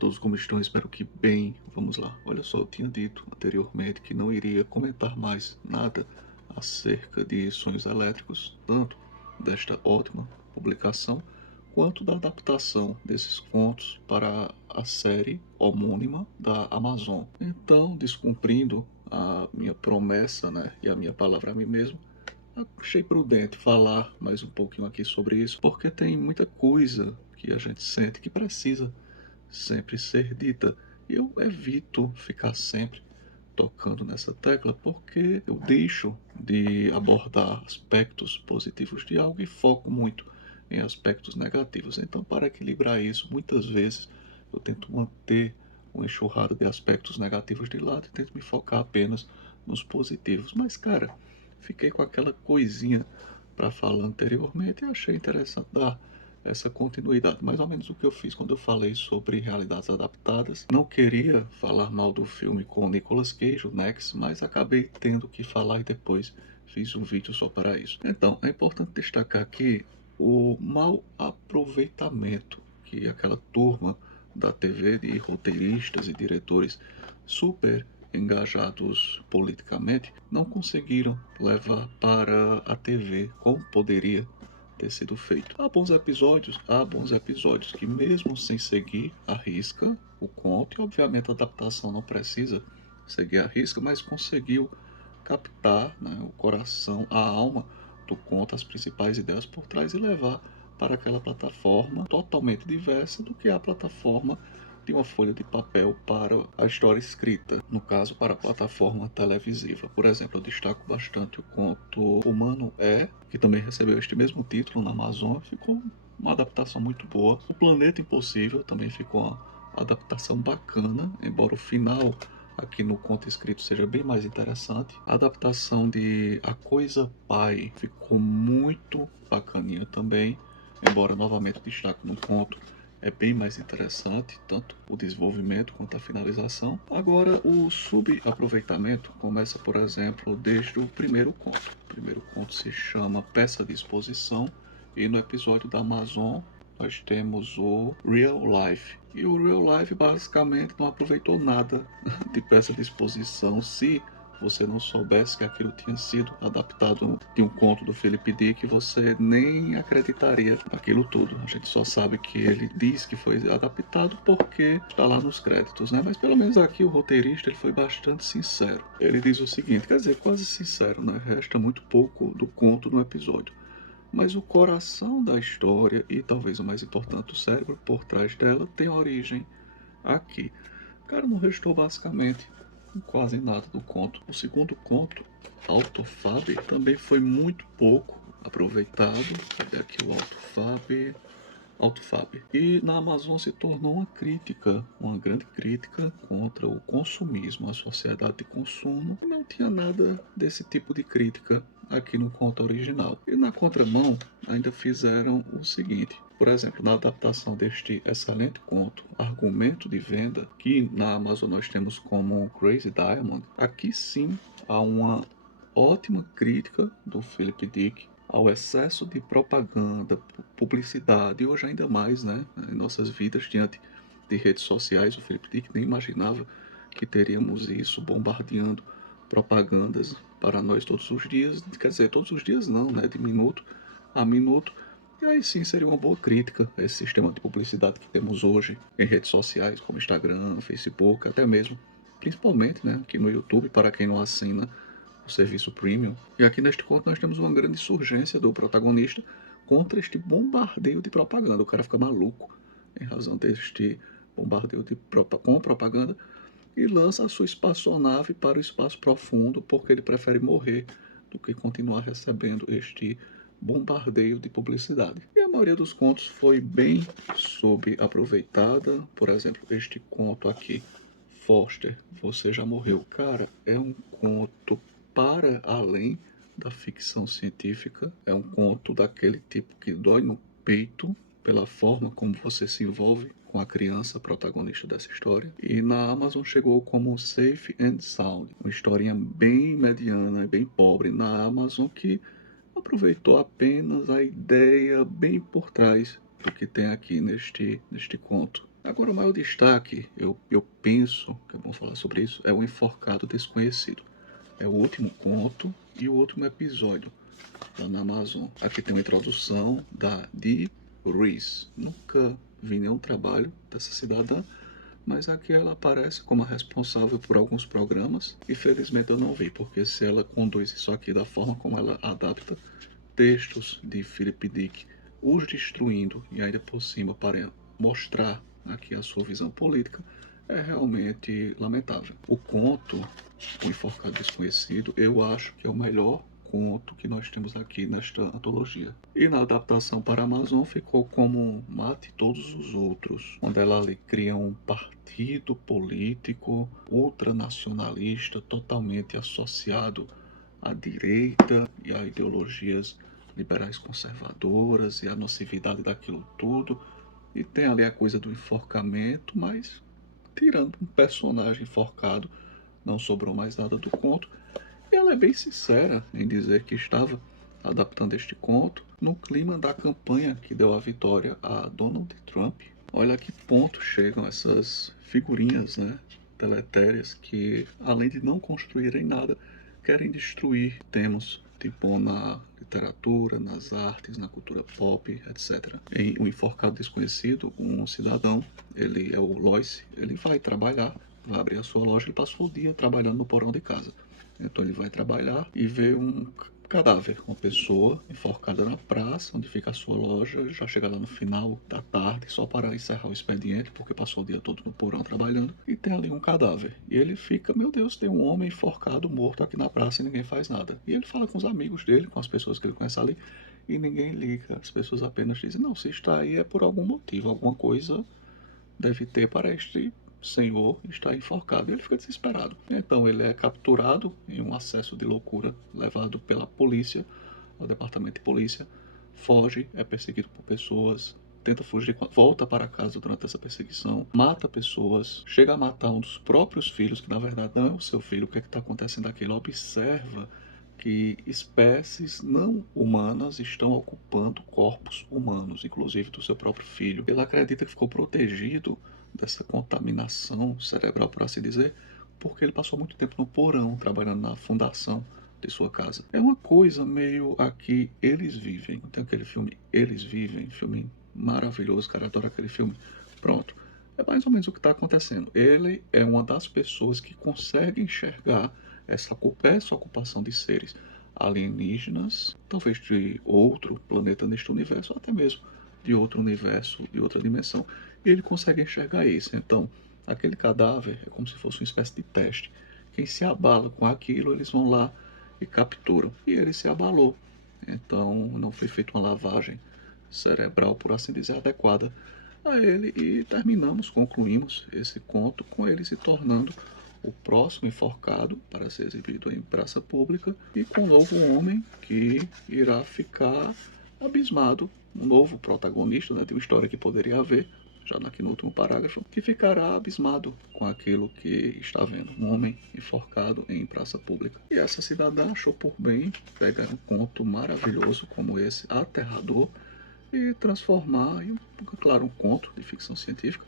todos, como estão? Espero que bem. Vamos lá. Olha só, eu tinha dito anteriormente que não iria comentar mais nada acerca de Sonhos Elétricos, tanto desta ótima publicação, quanto da adaptação desses contos para a série homônima da Amazon. Então, descumprindo a minha promessa, né, e a minha palavra a mim mesmo, achei prudente falar mais um pouquinho aqui sobre isso, porque tem muita coisa que a gente sente que precisa sempre ser dita. Eu evito ficar sempre tocando nessa tecla porque eu deixo de abordar aspectos positivos de algo e foco muito em aspectos negativos. Então, para equilibrar isso, muitas vezes eu tento manter uma enxurrada de aspectos negativos de lado e tento me focar apenas nos positivos. Mas, cara, fiquei com aquela coisinha para falar anteriormente e achei interessante dar essa continuidade. Mais ou menos o que eu fiz quando eu falei sobre realidades adaptadas. Não queria falar mal do filme com o Nicolas Cage, o Next, mas acabei tendo que falar e depois fiz um vídeo só para isso. Então, é importante destacar aqui o mau aproveitamento que aquela turma da TV de roteiristas e diretores super engajados politicamente não conseguiram levar para a TV como poderia ter sido feito. Há bons episódios que mesmo sem seguir a risca o conto, e obviamente a adaptação não precisa seguir a risca, mas conseguiu captar, né, o coração, a alma do conto, as principais ideias por trás e levar para aquela plataforma totalmente diversa do que a plataforma de uma folha de papel para a história escrita, no caso para a plataforma televisiva. Por exemplo, eu destaco bastante o conto Humano É, que também recebeu este mesmo título na Amazon, ficou uma adaptação muito boa. O Planeta Impossível também ficou uma adaptação bacana, embora o final aqui no conto escrito seja bem mais interessante. A adaptação de A Coisa Pai ficou muito bacaninha também, embora novamente destaque no conto é bem mais interessante, tanto o desenvolvimento quanto a finalização. Agora, o subaproveitamento começa, por exemplo, desde o primeiro conto. O primeiro conto se chama Peça de Exposição, e no episódio da Amazon nós temos o Real Life. E o Real Life basicamente não aproveitou nada de peça de exposição se você não soubesse que aquilo tinha sido adaptado de um conto do Philip Dick, você nem acreditaria aquilo tudo. A gente só sabe que ele diz que foi adaptado porque está lá nos créditos, né? Mas pelo menos aqui o roteirista ele foi bastante sincero. Ele diz o seguinte, quer dizer, quase sincero, né? Resta muito pouco do conto no episódio. Mas o coração da história e talvez o mais importante, o cérebro por trás dela, tem origem aqui. Cara, não restou basicamente quase nada do conto. O segundo conto, Autofab, também foi muito pouco aproveitado. Cadê aqui o Autofab? Autofab. E na Amazon se tornou uma crítica, uma grande crítica contra o consumismo, a sociedade de consumo, e não tinha nada desse tipo de crítica aqui no conto original. E na contramão, ainda fizeram o seguinte. Por exemplo, na adaptação deste excelente conto, Argumento de Venda, que na Amazon nós temos como Crazy Diamond, aqui sim há uma ótima crítica do Philip Dick ao excesso de propaganda, publicidade, e hoje ainda mais, né, em nossas vidas diante de redes sociais. O Philip Dick nem imaginava que teríamos isso bombardeando propagandas para nós todos os dias, quer dizer, todos os dias não, né, de minuto a minuto. E aí sim seria uma boa crítica a esse sistema de publicidade que temos hoje em redes sociais, como Instagram, Facebook, até mesmo, principalmente, né, aqui no YouTube, para quem não assina o serviço premium. E aqui neste conto nós temos uma grande insurgência do protagonista contra este bombardeio de propaganda. O cara fica maluco em razão deste bombardeio com propaganda e lança a sua espaçonave para o espaço profundo porque ele prefere morrer do que continuar recebendo este bombardeio de publicidade. E a maioria dos contos foi bem subaproveitada. Por exemplo, este conto aqui, Foster, Você Já Morreu. Cara, é um conto para além da ficção científica. É um conto daquele tipo que dói no peito pela forma como você se envolve com a criança protagonista dessa história. E na Amazon chegou como Safe and Sound, uma historinha bem mediana e bem pobre na Amazon que aproveitou apenas a ideia bem por trás do que tem aqui neste conto. Agora, o maior destaque, eu penso que é bom falar sobre isso, é o Enforcado Desconhecido. É o último conto e o último episódio lá na Amazon. Aqui tem uma introdução da Dee Reese. Nunca vi nenhum trabalho dessa cidadã, mas aqui ela aparece como a responsável por alguns programas. E felizmente eu não vi, porque se ela conduz isso aqui da forma como ela adapta textos de Philip Dick, os destruindo e ainda por cima para mostrar aqui a sua visão política, é realmente lamentável. O conto, O Enforcado Desconhecido, eu acho que é o melhor conto que nós temos aqui nesta antologia. E na adaptação para a Amazon ficou como Mate Todos os Outros, onde ela ali cria um partido político ultranacionalista totalmente associado à direita e a ideologias liberais conservadoras e a nocividade daquilo tudo. E tem ali a coisa do enforcamento, mas tirando um personagem enforcado, não sobrou mais nada do conto. E ela é bem sincera em dizer que estava adaptando este conto no clima da campanha que deu a vitória a Donald Trump. Olha a que ponto chegam essas figurinhas, né, deletérias que, além de não construírem nada, querem destruir temas tipo na literatura, nas artes, na cultura pop, etc. Em O Enforcado Desconhecido, um cidadão, ele é o Lois, ele vai trabalhar, vai abrir a sua loja, ele passou o dia trabalhando no porão de casa. Então ele vai trabalhar e vê um cadáver, uma pessoa enforcada na praça, onde fica a sua loja, já chega lá no final da tarde, só para encerrar o expediente, porque passou o dia todo no porão trabalhando, e tem ali um cadáver. E ele fica, meu Deus, tem um homem enforcado, morto aqui na praça e ninguém faz nada. E ele fala com os amigos dele, com as pessoas que ele conhece ali, e ninguém liga. As pessoas apenas dizem, não, se está aí é por algum motivo, alguma coisa deve ter para este senhor estar enforcado. E ele fica desesperado. Então ele é capturado em um acesso de loucura, levado pela polícia, ao departamento de polícia, foge, é perseguido por pessoas, tenta fugir, volta para casa durante essa perseguição, mata pessoas, chega a matar um dos próprios filhos, que na verdade não é o seu filho. O que é que está acontecendo aqui? Ele observa que espécies não humanas estão ocupando corpos humanos, inclusive do seu próprio filho. Ele acredita que ficou protegido dessa contaminação cerebral, por assim dizer, porque ele passou muito tempo no porão, trabalhando na fundação de sua casa. É uma coisa meio aqui, Eles Vivem. Tem aquele filme Eles Vivem, filme maravilhoso, cara, adoro aquele filme. Pronto. É mais ou menos o que está acontecendo. Ele é uma das pessoas que consegue enxergar essa ocupação de seres alienígenas, talvez de outro planeta neste universo, ou até mesmo de outro universo, de outra dimensão. E ele consegue enxergar isso. Então, aquele cadáver é como se fosse uma espécie de teste. Quem se abala com aquilo, eles vão lá e capturam. E ele se abalou. Então, não foi feita uma lavagem cerebral, por assim dizer, adequada a ele. E concluímos esse conto com ele se tornando o próximo enforcado para ser exibido em praça pública e com um novo homem que irá ficar abismado, um novo protagonista, né, de uma história que poderia haver, já aqui no último parágrafo, que ficará abismado com aquilo que está vendo, um homem enforcado em praça pública. E essa cidadã achou por bem pegar um conto maravilhoso como esse, aterrador, e transformar em, claro, um conto de ficção científica,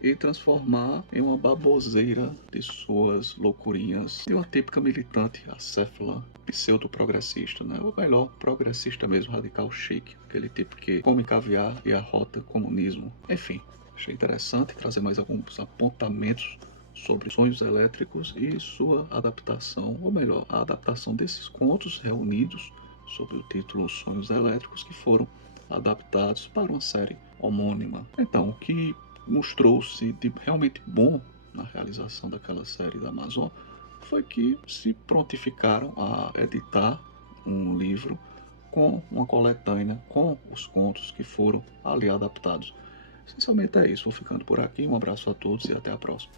e transformar em uma baboseira de suas loucurinhas de uma típica militante acéfala, pseudo-progressista, né? Ou melhor, progressista mesmo, radical chique, aquele tipo que come caviar e arrota comunismo. Enfim, achei interessante trazer mais alguns apontamentos sobre sonhos elétricos e sua adaptação, ou melhor, a adaptação desses contos reunidos sob o título Sonhos Elétricos, que foram adaptados para uma série homônima. Então, o que nos trouxe de realmente bom na realização daquela série da Amazon foi que se prontificaram a editar um livro com uma coletânea com os contos que foram ali adaptados. Essencialmente é isso, vou ficando por aqui, um abraço a todos e até a próxima.